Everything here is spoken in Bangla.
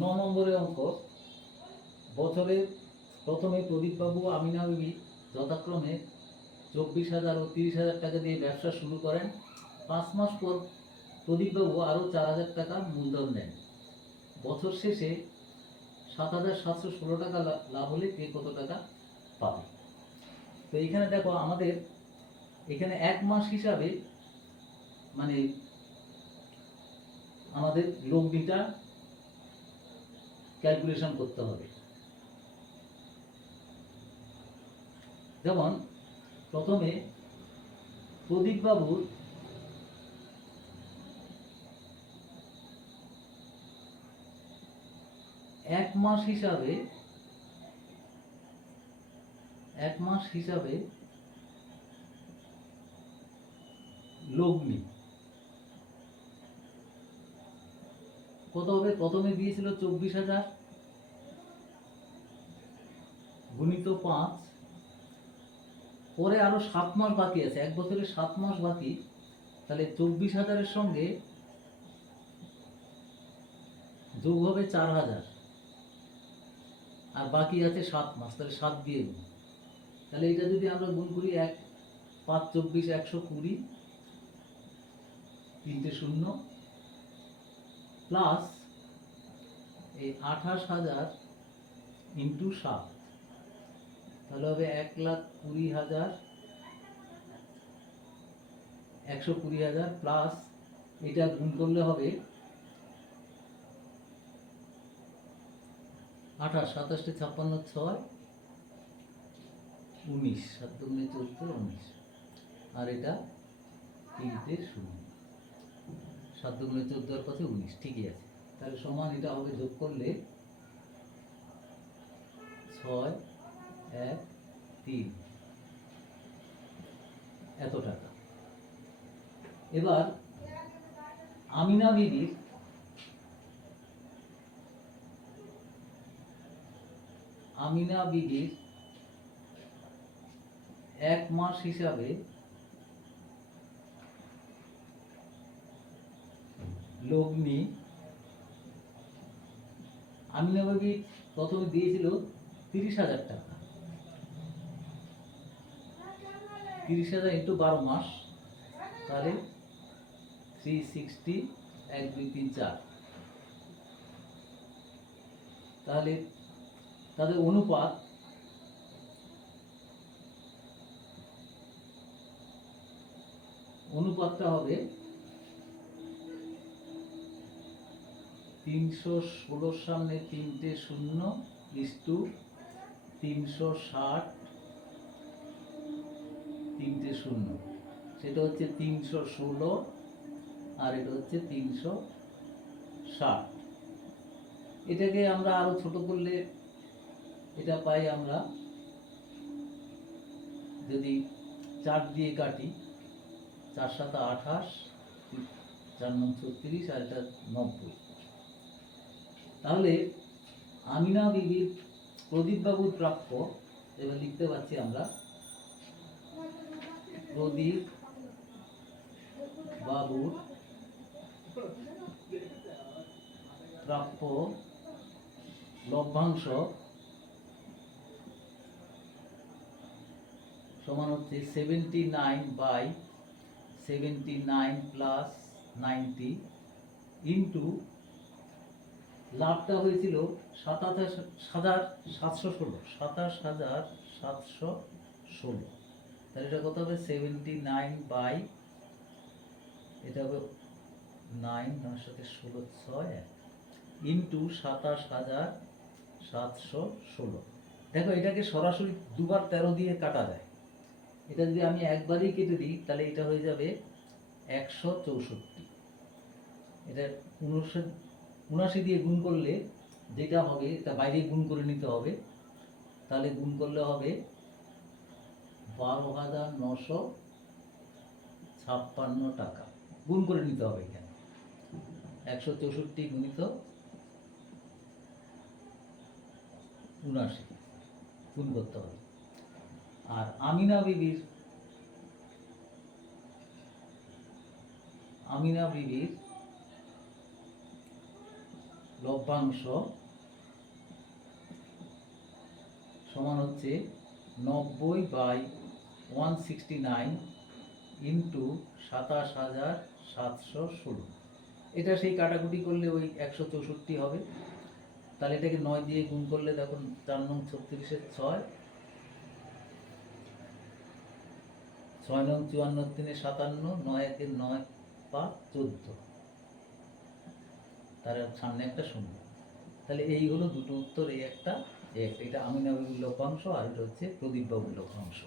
ন নম্বরের অঙ্ক। বছরের প্রথমে প্রদীপবাবু আমিনা বিবি যথাক্রমে চব্বিশ হাজার ও তিরিশ হাজার টাকা দিয়ে ব্যবসা শুরু করেন। পাঁচ মাস পর প্রদীপবাবু আরও চার হাজার টাকা মূলধন দেন। বছর শেষে সাত হাজার সাতশো ষোলো টাকা লাভ হলে কে কত টাকা পাবে? তো এখানে দেখো আমাদের এখানে এক মাস হিসাবে মানে আমাদের লগ্নিটা ক্যালকুলেশন করতে হবে। যেমন প্রথমে প্রদীপ বাবুর এক মাস হিসাবে এক মাস হিসাবে লগ্নি কত হবে? প্রথমে দিয়েছিল চব্বিশ হাজার। গুণিত পাঁচ। পরে আরও সাত মাস বাকি আছে। এক বছরে সাত মাস বাকি। তাহলে চব্বিশ হাজারের সঙ্গে যোগ হবে চার হাজার। আর বাকি আছে সাত মাস। তাহলে সাত দিয়ে গুণ তাহলে এটা যদি আমরা গুণ করি এক, পাঁচ, চব্বিশ, একশো কুড়ি, তিনটে শূন্য। প্লাস এই আঠাশ হাজার ইন্টু সাত। তাহলে হবে এক লাখ কুড়ি হাজার, একশো কুড়ি হাজার প্লাস এটা গুণ করলে হবে আঠাশ, সাতাশটা ছাপ্পান্ন, ছয়, উনিশ, সাত দুগুণে চোদ্দ, উনিশ। আর এটা তিনটে শূন্য। সাত দুগুণে চোদ্দ আর পাশে উনিশ, ঠিকই আছে। তাহলে সমান এটা হবে যোগ করলে ছয়, এক, তিন। এত টাকা। এবার আমিনা বিবির আমিনা বিবির এক মাস হিসাবে লগ্নি আমিনা বিবি প্রথমে দিয়েছিল তিরিশ হাজার টাকা। তিরিশ হাজার ইন্টু বারো মাস, তাহলে থ্রি সিক্সটি এক, দুই, তিন, চার। তাহলে তাদের অনুপাত অনুপাতটা হবে তিনশো ষোলোর সামনে তিনটে শূন্য ইস তিনশো ষাট, তিনটে শূন্য। সেটা হচ্ছে তিনশো ষোলো আর এটা হচ্ছে তিনশো ষাট। এটাকে আমরা আরও ছোট করলে এটা পাই আমরা যদি চার দিয়ে কাটি, চার সাতা আঠাশ, চার নং ছত্রিশ আর এটা নব্বই। তাহলে আমিনা বিবির প্রদীপ বাবুর প্রাপ্য, এবার লিখতে পারছি আমরা প্রদীপ বাবুর প্রাপ্য লভ্যাংশ সমান হচ্ছে seventy nine by seventy nine plus ninety into লাভটা হয়েছিল সাতাশ হাজার সাতশো ষোলো, সাতাশ হাজার সাতশো ষোলো। তাহলে এটা কত হবে? সেভেন্টি নাইন বাই, এটা হবে নাইন, নয় সাথে ষোলো, ছয়, এক। ইন্টু সাতাশ হাজার সাতশো ষোলো। দেখো, এটাকে সরাসরি দুবার তেরো দিয়ে কাটা যায়। এটা যদি আমি একবারই কেটে দিই, তাহলে এটা হয়ে যাবে একশো চৌষট্টি। এটা উনষাট উনাশি দিয়ে গুণ করলে যেটা হবে, এটা বাইরে গুণ করে নিতে হবে। তাহলে গুণ করলে হবে বারো হাজার নশো ছাপ্পান্ন টাকা। গুণ করে নিতে হবে এখানে। একশো চৌষট্টি গুণিত উনাশি। গুণ করতে হবে। আর আমিনা বিবির আমিনা বিবির লভ্যাংশ সমান হচ্ছে নব্বই by one sixty nine into সাতাশ হাজার সাতশো ষোলো। এটা সেই কাটাকুটি করলে ওই একশো চৌষট্টি হবে। তাহলে এটাকে নয় দিয়ে গুণ করলে দেখুন চার নং ছত্রিশের ছয়। ছয় নং চুয়ান্ন তিনে সাতান্ন, নয় একের নয় পাঁচ, চোদ্দ। তার সামনে একটা শূন্য। তাহলে এই হলো দুটো উত্তর এই একটা এটা আমিনাবুল লভ্যাংশ আর এটা হচ্ছে প্রদীপ বাবুর লভ্যাংশ।